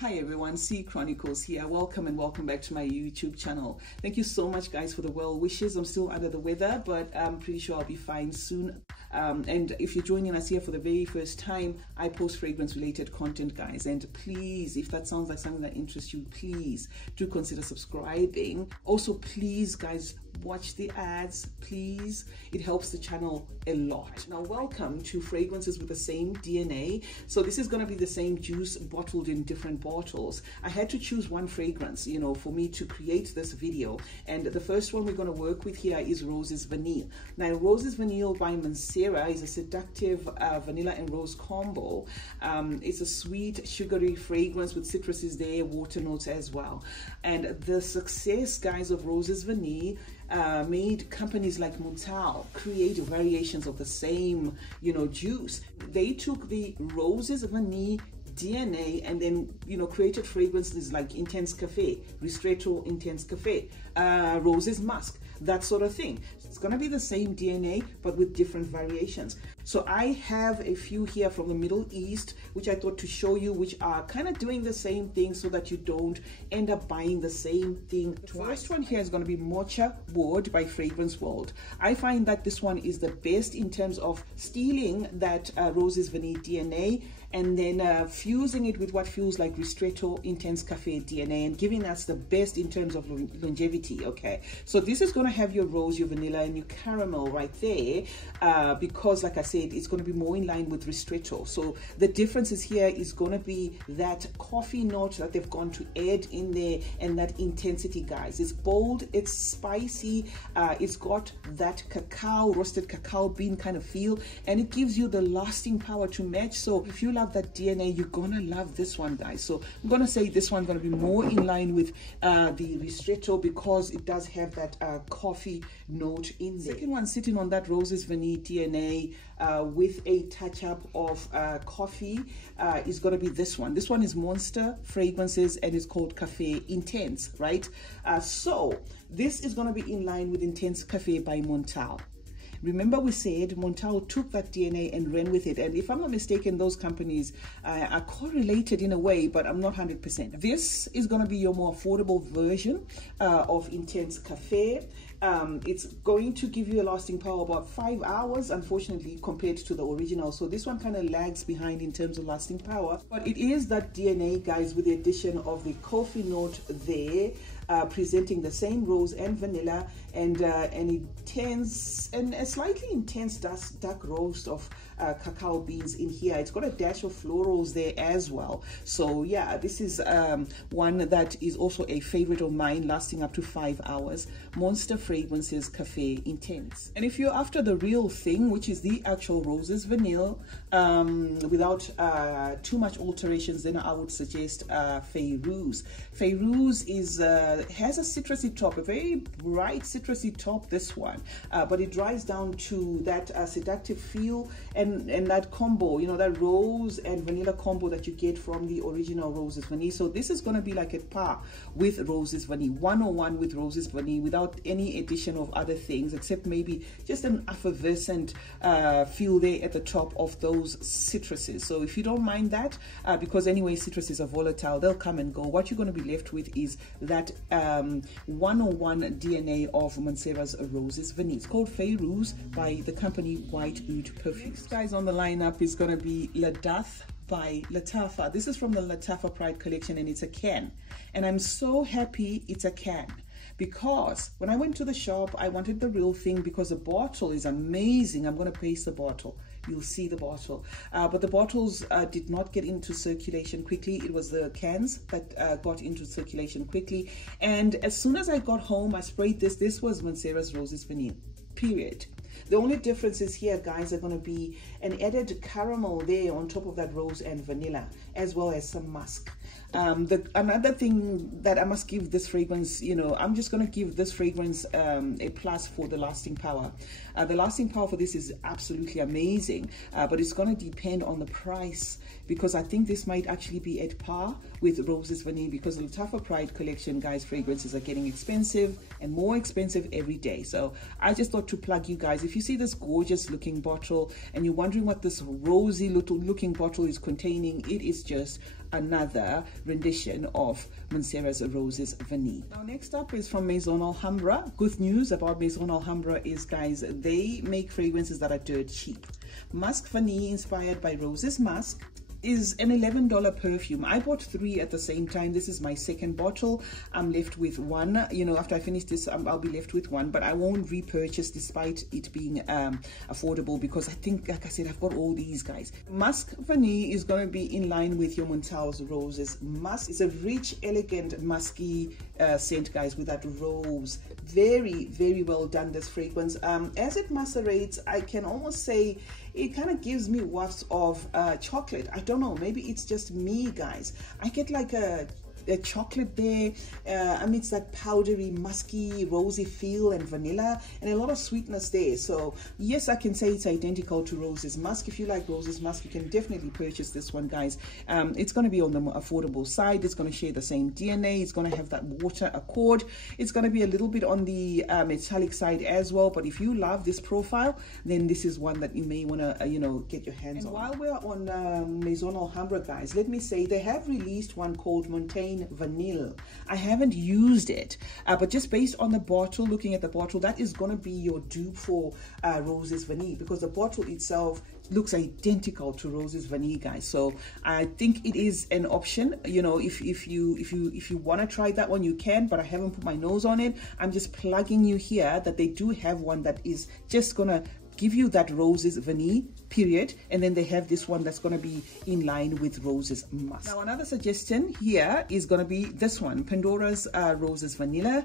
Hi everyone, C Chronicles here. Welcome and welcome back to my YouTube channel. Thank you so much guys for the well wishes. I'm still under the weather, but I'm pretty sure I'll be fine soon. And if you're joining us here for the very first time, I post fragrance related content guys, and please, if that sounds like something that interests you, please do consider subscribing. Also please guys, watch the ads, please. It helps the channel a lot. Now welcome to Fragrances with the Same DNA. So this is going to be the same juice bottled in different bottles. I had to choose one fragrance, you know, for me to create this video, and the first one we're going to work with here is Roses Vanille. Now Roses Vanille by Mancera is a seductive vanilla and rose combo. It's a sweet sugary fragrance with citruses there, water notes as well. And the success guys of Roses Vanille made companies like Montane create variations of the same, you know, juice. They took the Roses Vanille DNA and then, you know, created fragrances like Intense Cafe, Ristretto Intense Cafe, Roses Musk, that sort of thing. It's going to be the same DNA but with different variations. So I have a few here from the Middle East which I thought to show you, which are kind of doing the same thing so that you don't end up buying the same thing twice. The first one here is going to be Mocha Board by Fragrance World. I find that this one is the best in terms of stealing that Roses Vanille DNA and then fusing it with what feels like Ristretto Intense Cafe DNA and giving us the best in terms of longevity. Okay, so this is going to have your rose, your vanilla and your caramel right there, because like I said, it's going to be more in line with Ristretto. So the differences here is going to be that coffee note that they've gone to add in there and that intensity guys. It's bold, it's spicy, it's got that cacao, roasted cacao bean kind of feel, and it gives you the lasting power to match. So if you love that DNA, you're gonna love this one guys. So I'm gonna say this one's gonna be more in line with the Ristretto because it does have that coffee note in there. Second one sitting on that Roses Vanille DNA with a touch up of coffee is going to be this one. This one is Monster Fragrances and it's called Cafe Intense, right? So this is going to be in line with Intense Cafe by Montane. Remember we said Montane took that DNA and ran with it, and if I'm not mistaken, those companies are correlated in a way, but I'm not 100%. This is going to be your more affordable version of Intense Cafe. It's going to give you a lasting power about 5 hours, unfortunately, compared to the original. So this one kind of lags behind in terms of lasting power, but it is that DNA guys with the addition of the coffee note there, presenting the same rose and vanilla and an intense and a slightly intense dark roast of cacao beans in here. It's got a dash of florals there as well. So yeah, this is one that is also a favorite of mine, lasting up to 5 hours. Monster Fragrances Cafe Intense. And if you're after the real thing, which is the actual Roses Vanille without too much alterations, then I would suggest Fayrouz. Fayrouz is has a citrusy top, a very bright citrusy top, this one, but it dries down to that seductive feel and that combo, you know, that rose and vanilla combo that you get from the original Roses Vanille. So this is going to be like a par with Roses Vanille, 101 with Roses Vanille, without any addition of other things except maybe just an effervescent feel there at the top of those citruses. So if you don't mind that, because anyway citruses are volatile, they'll come and go, what you're going to be left with is that 101 DNA of Mancera's Roses Vanille. It's called Fayrouz by the company White Oud Perfumes. Next guys on the lineup is going to be Lattafa by Lattafa. This is from the Lattafa Pride collection and it's a can, and I'm so happy it's a can because when I went to the shop I wanted the real thing because the bottle is amazing. I'm going to paste the bottle, you'll see the bottle, but the bottles did not get into circulation quickly. It was the cans that got into circulation quickly, and as soon as I got home I sprayed this. This was Mancera's Roses Vanille, period. The only differences here guys are going to be an added caramel there on top of that rose and vanilla, as well as some musk. Another thing that I must give this fragrance, you know, I'm just going to give this fragrance a plus for the lasting power. The lasting power for this is absolutely amazing, but it's going to depend on the price, because I think this might actually be at par with Roses Vanille, because the Lattafa Pride collection guys fragrances are getting expensive and more expensive every day. So I just thought to plug you guys, if you see this gorgeous looking bottle and you're wondering what this rosy looking bottle is containing, it is just another rendition of Montserrat's Roses Vanille. Now next up is from Maison Alhambra. Good news about Maison Alhambra is, guys, they make fragrances that are dirt cheap. Musk Vanille, inspired by Roses Musk, is an $11 perfume. I bought 3 at the same time. This is my second bottle. I'm left with 1. You know, after I finish this, I'll be left with 1, but I won't repurchase despite it being affordable, because I think, like I said, I've got all these, guys. Musk Vanille is going to be in line with your Montane's Roses Musk. It's a rich, elegant, musky scent, guys, with that rose. Very, very well done, this fragrance. As it macerates, I can almost say it kind of gives me wafts of chocolate. I don't know, maybe it's just me, guys. I get like a chocolate there amidst that powdery, musky, rosy feel, and vanilla, and a lot of sweetness there. So yes, I can say it's identical to Roses Musk. If you like Roses Musk, you can definitely purchase this one, guys. It's going to be on the more affordable side. It's going to share the same DNA. It's going to have that water accord. It's going to be a little bit on the metallic side as well. But if you love this profile, then this is one that you may want to you know, get your hands on. While we're on Maison Alhambra, guys, let me say they have released one called Montane Vanilla. I haven't used it, but just based on the bottle, looking at the bottle, that is going to be your dupe for Roses Vanille, because the bottle itself looks identical to Roses Vanille, guys. So I think it is an option. You know, if you want to try that one, you can, but I haven't put my nose on it. I'm just plugging you here that they do have one that is just gonna give you that Roses Vanille, period, and then they have this one that's going to be in line with Roses Musk. Now another suggestion here is going to be this one, Pandora's Roses Vanilla.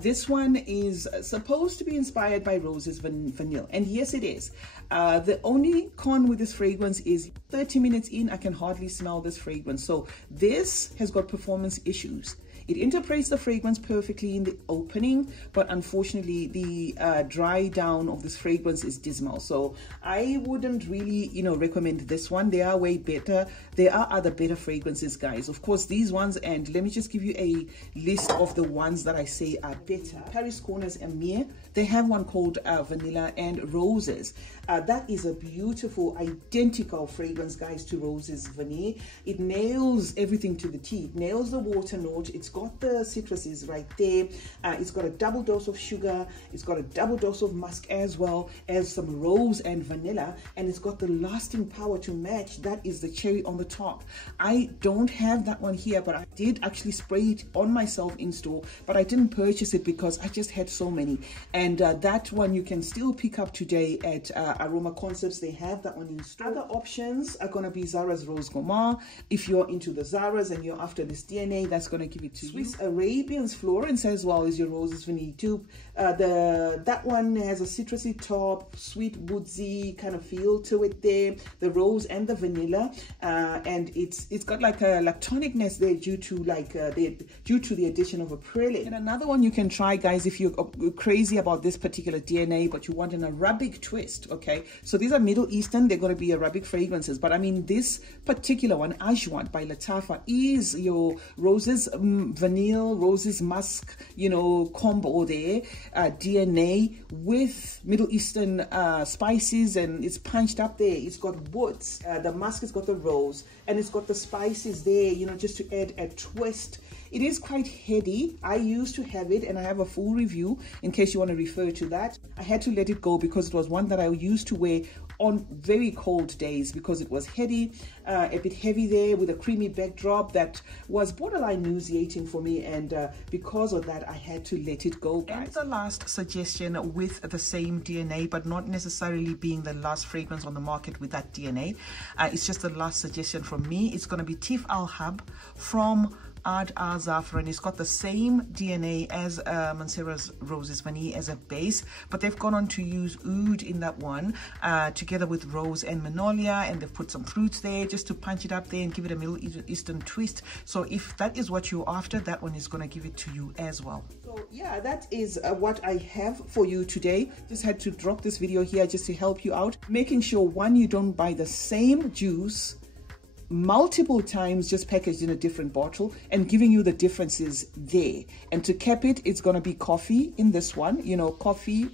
This one is supposed to be inspired by Roses Vanille, and yes, it is. The only con with this fragrance is 30 minutes in, I can hardly smell this fragrance. So this has got performance issues. It interprets the fragrance perfectly in the opening, but unfortunately the dry down of this fragrance is dismal. So I wouldn't really, you know, recommend this one. They are way better. There are other better fragrances, guys. Of course, these ones, and let me just give you a list of the ones that I say are better. Paris Corners Amir, they have one called Vanilla and Roses. That is a beautiful, identical fragrance, guys, to Roses Vanille. It nails everything to the T. It nails the water note. It's got the citruses right there. It's got a double dose of sugar. It's got a double dose of musk, as well as some rose and vanilla, and it's got the lasting power to match. That is the cherry on the top. I don't have that one here, but I did actually spray it on myself in store, but I didn't purchase it because I just had so many. And that one you can still pick up today at Aroma Concepts. They have that one in store. Other options are going to be Zaras Rose Goma. If you're into the Zaras and you're after this DNA, that's going to give it to Swiss Arabians Florence as well as your Roses Vanille dupe. That one has a citrusy top, sweet woodsy kind of feel to it there. The rose and the vanilla, and it's got like a lactonicness there due to like the addition of a praline. And another one you can try, guys, if you're crazy about this particular DNA but you want an Arabic twist. Okay, so these are Middle Eastern. They're going to be Arabic fragrances, but I mean this particular one, Ajwan by Lattafa, is your Roses Vanille, Roses Musk, you know, combo there. DNA with Middle Eastern spices, and it's punched up there. It's got woods, the musk has got the rose, and it's got the spices there, you know, just to add a twist. It is quite heady. I used to have it, and I have a full review in case you want to refer to that. I had to let it go because it was one that I used to wear on very cold days because it was heady, a bit heavy there with a creamy backdrop that was borderline nauseating for me, and because of that I had to let it go, guys. And the last suggestion with the same DNA, but not necessarily being the last fragrance on the market with that DNA, it's just the last suggestion from me. It's going to be Tif Al Hab from Ad Al Zafran. It's got the same DNA as Montserrat's Roses Vanille as a base, but they've gone on to use oud in that one together with rose and magnolia, and they've put some fruits there just to punch it up there and give it a Middle Eastern twist. So if that is what you're after, that one is going to give it to you as well. So yeah, that is what I have for you today. Just had to drop this video here just to help you out, making sure, one, you don't buy the same juice multiple times, just packaged in a different bottle and giving you the differences there. And to cap it, it's going to be coffee in this one, you know, coffee,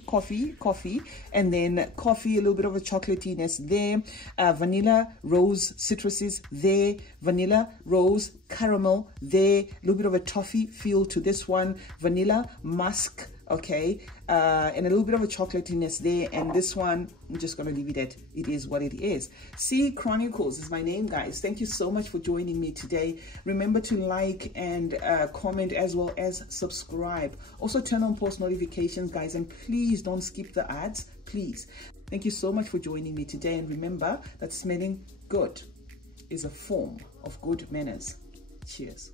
and then coffee, a little bit of a chocolatiness there, vanilla, rose, citruses there, vanilla, rose, caramel there, a little bit of a toffee feel to this one, vanilla, musk, okay, and a little bit of a chocolatiness there. And this one, I'm just going to leave it at it is what it is. C Chronicles is my name, guys. Thank you so much for joining me today. Remember to like and comment, as well as subscribe. Also turn on post notifications, guys, and please don't skip the ads, please. Thank you so much for joining me today, and remember that smelling good is a form of good manners. Cheers.